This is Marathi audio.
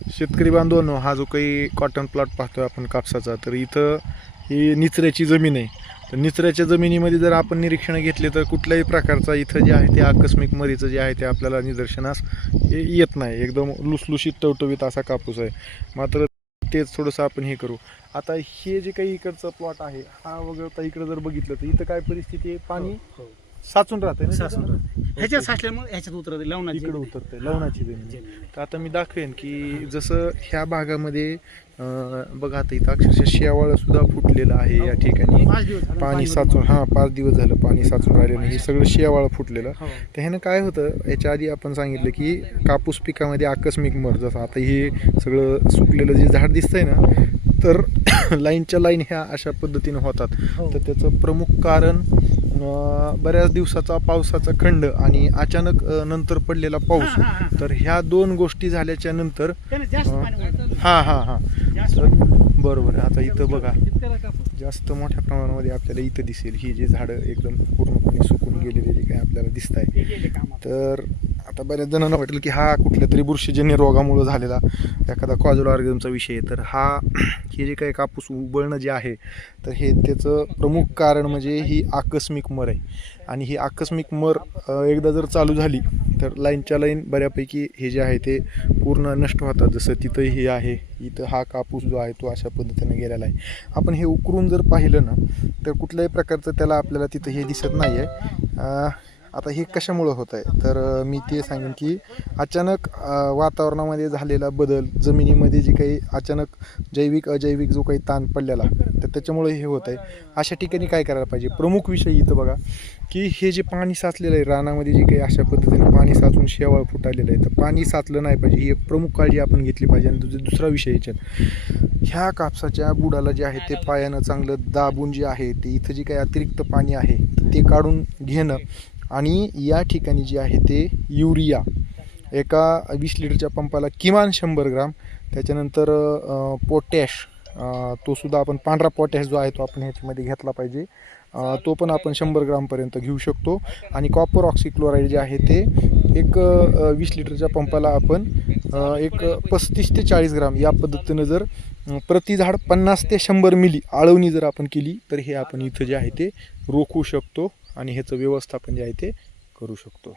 शेतकरी बांधवांनो हा जो काही कॉटन प्लॉट पाहतोय आपण कापसाचा तर इथं ही निचऱ्याची जमीन आहे. तर निचऱ्याच्या जमिनीमध्ये जर आपण निरीक्षण घेतले तर कुठल्याही प्रकारचा इथं जे आहे ते आकस्मिक मरीचं जे आहे ते आपल्याला निदर्शनास येत नाही. एकदम लुसलुशीत टवटवीत असा कापूस आहे. मात्र तेच थोडंसं आपण हे करू. आता हे जे काही इकडचं प्लॉट आहे हा वगळता इकडं जर बघितलं तर इथं काय परिस्थिती आहे? पाणी? हो, हो. साचून राहतंय ना सासून ह्याच्यात साचल्यामुळे ह्याच्यात उतरत लावण्याची इकडे उतरतंय लवणाची जमीन तर आता मी दाखवेन की जसं ह्या भागामध्ये अं, बघा आता इथं अक्षरशः शेवाळ सुद्धा फुटलेलं आहे या ठिकाणी. पाच दिवस झालं पाणी साचून हा पाच दिवस झालं पाणी साचून राहिलेलं हे सगळं शेवाळ फुटलेलं. हो. तर ह्यानं काय होतं याच्या आधी आपण सांगितलं की कापूस पिकामध्ये आकस्मिक मर जसं आता हे सगळं सुकलेलं जे झाड दिसतंय ना तर लाईनच्या लाईन ह्या अशा पद्धतीने होतात. हो. तर त्याचं प्रमुख कारण बऱ्याच दिवसाचा पावसाचा खंड आणि अचानक नंतर पडलेला पाऊस. तर ह्या दोन गोष्टी झाल्याच्यानंतर हा. हा हा. बरोबर आता इथं बघा. जास्त मोठ्या प्रमाणामध्ये आपल्याला इथं दिसेल ही जी झाडं एकदम पूर्णपणे सुकून गेलेली जे काही आपल्याला दिसत आहे. तर आता बऱ्याच जणांना वाटेल की हा कुठल्या तरी बुरशीजन्य रोगामुळे झालेला एखादा कॉजल ऑर्गनचा विषय तर हा हे जे काही कापूस उबळणं जे आहे तर हे त्याचं प्रमुख कारण म्हणजे ही आकस्मिक मर आहे. आणि ही आकस्मिक मर एकदा जर चालू झाली तर लाईनच्या लाईन बऱ्यापैकी हे जे आहे ते पूर्ण नष्ट होतात. जसं तिथं हे आहे इथं हा कापूस जो आहे तो अशा पद्धतीने गेलेला आहे. आपण हे उकरून जर पाहिलं ना तर कुठल्याही प्रकारचं त्याला आपल्याला तिथं हे दिसत नाही आहे आता हे कशामुळं होत आहे? तर मी ते सांगेन की अचानक वातावरणामध्ये झालेला बदल जमिनीमध्ये जे काही अचानक जैविक अजैविक जो काही ताण पडलेला तर त्याच्यामुळे हे होत आहे. अशा ठिकाणी काय करायला पाहिजे? प्रमुख विषय इथं बघा की हे जे पाणी साचलेलं आहे रानामध्ये जे काही अशा पद्धतीने पाणी साचून शेवाळ फुटालेलं आहे तर पाणी साचलं नाही पाहिजे ही एक प्रमुख काळजी आपण घेतली पाहिजे. आणि दुस- दुसरा विषय याच्यात ह्या कापसाच्या बुडाला जे आहे ते पायानं चांगलं दाबून जे आहे ते इथं जे काही अतिरिक्त पाणी आहे तर ते काढून घेणं आणि या ठिकाणी जे आहे ते युरिया. एका वीस लिटरच्या पंपाला किमान शंभर ग्राम. त्याच्यानंतर पोटॅश तो सुद्धा आपण पांढरा पोटॅश जो आहे तो आपण ह्याच्यामध्ये घेतला पाहिजे. तो पण आपण शंभर ग्रामपर्यंत घेऊ शकतो. आणि कॉपर ऑक्सिक्लोराईड जे आहे ते एक वीस लिटरच्या पंपाला आपण एक पस्तीस ते चाळीस ग्राम या पद्धतीनं जर प्रति झाड पन्नास ते शंभर मिली आळवणी जर आपण केली तर हे आपण इथं जे आहे ते रोखू शकतो. आणि ह्याचं व्यवस्थापन जे आहे ते करू शकतो.